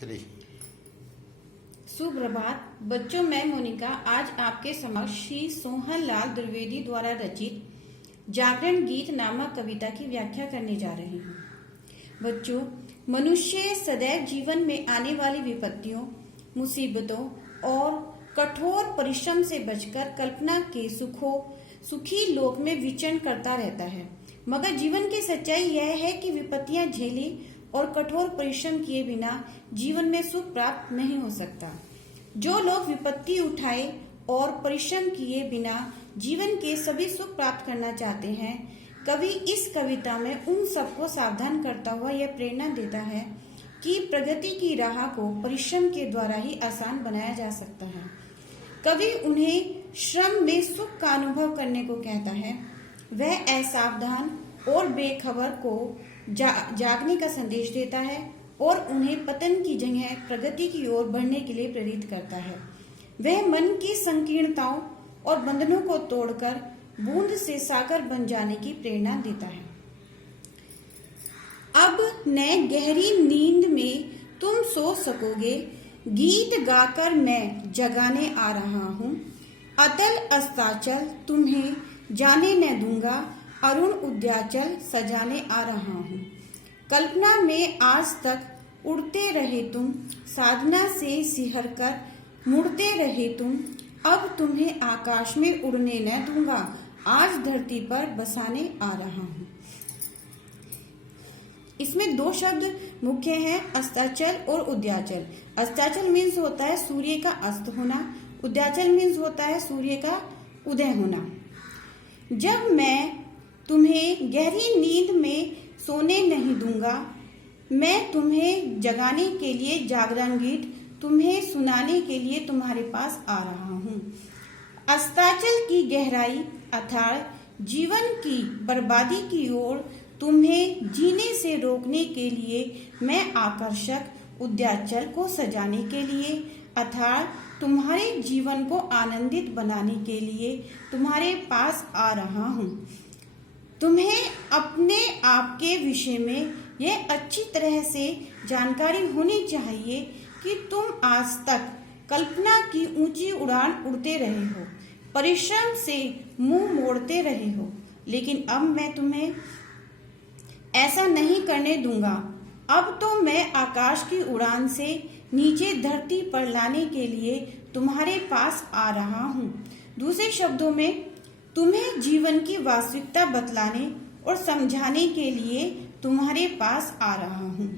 3। सुप्रभात बच्चों, मैं मोनिका आज आपके समक्ष श्री सोहन लाल द्विवेदी द्वारा रचित जागरण गीत नामक कविता की व्याख्या करने जा रही हूँ। बच्चों, मनुष्य सदैव जीवन में आने वाली विपत्तियों, मुसीबतों और कठोर परिश्रम से बचकर कल्पना के सुखी लोक में विचरण करता रहता है। मगर जीवन की सच्चाई यह है कि विपत्तियां झेली और कठोर परिश्रम किए बिना जीवन में सुख प्राप्त नहीं हो सकता। जो लोग विपत्ति उठाए और परिश्रम किए बिना जीवन के सभी सुख प्राप्त करना चाहते हैं, कवि इस कविता में उन सबको सावधान करता हुआ यह प्रेरणा देता है कि प्रगति की राह को परिश्रम के द्वारा ही आसान बनाया जा सकता है। कवि उन्हें श्रम में सुख का अनुभव करने को कहता है। वह असावधान और बेखबर को जागने का संदेश देता है और उन्हें पतन की जगह प्रगति की ओर बढ़ने के लिए प्रेरित करता है। वह मन की संकीर्णताओं और बंधनों को तोड़कर बूंद से सागर बन जाने की प्रेरणा देता है। अब न गहरी नींद में तुम सो सकोगे, गीत गाकर मैं जगाने आ रहा हूँ। अतल अस्ताचल तुम्हें जाने न दूंगा, अरुण उद्याचल सजाने आ रहा हूँ। कल्पना में आज तक उड़ते रहे तुम, साधना से सिहर कर मुड़ते रहे तुम। अब तुम्हें आकाश में उड़ने न दूंगा, आज धरती पर बसाने आ रहा हूँ। इसमें दो शब्द मुख्य हैं, अस्ताचल और उद्याचल। अस्ताचल मीन्स होता है सूर्य का अस्त होना, उद्याचल मीन्स होता है सूर्य का उदय होना। जब मैं तुम्हें गहरी नींद में सोने नहीं दूंगा, मैं तुम्हें जगाने के लिए जागरण गीत तुम्हें सुनाने के लिए तुम्हारे पास आ रहा हूँ। अस्ताचल की गहराई अर्थात जीवन की बर्बादी की ओर तुम्हें जीने से रोकने के लिए मैं आकर्षक उद्याचल को सजाने के लिए अर्थात तुम्हारे जीवन को आनंदित बनाने के लिए तुम्हारे पास आ रहा हूँ। तुम्हें अपने आप के विषय में यह अच्छी तरह से जानकारी होनी चाहिए कि तुम आज तक कल्पना की ऊंची उड़ान उड़ते रहे हो, परिश्रम से मुंह मोड़ते रहे हो, लेकिन अब मैं तुम्हें ऐसा नहीं करने दूंगा। अब तो मैं आकाश की उड़ान से नीचे धरती पर लाने के लिए तुम्हारे पास आ रहा हूँ। दूसरे शब्दों में तुम्हें जीवन की वास्तविकता बतलाने और समझाने के लिए तुम्हारे पास आ रहा हूँ।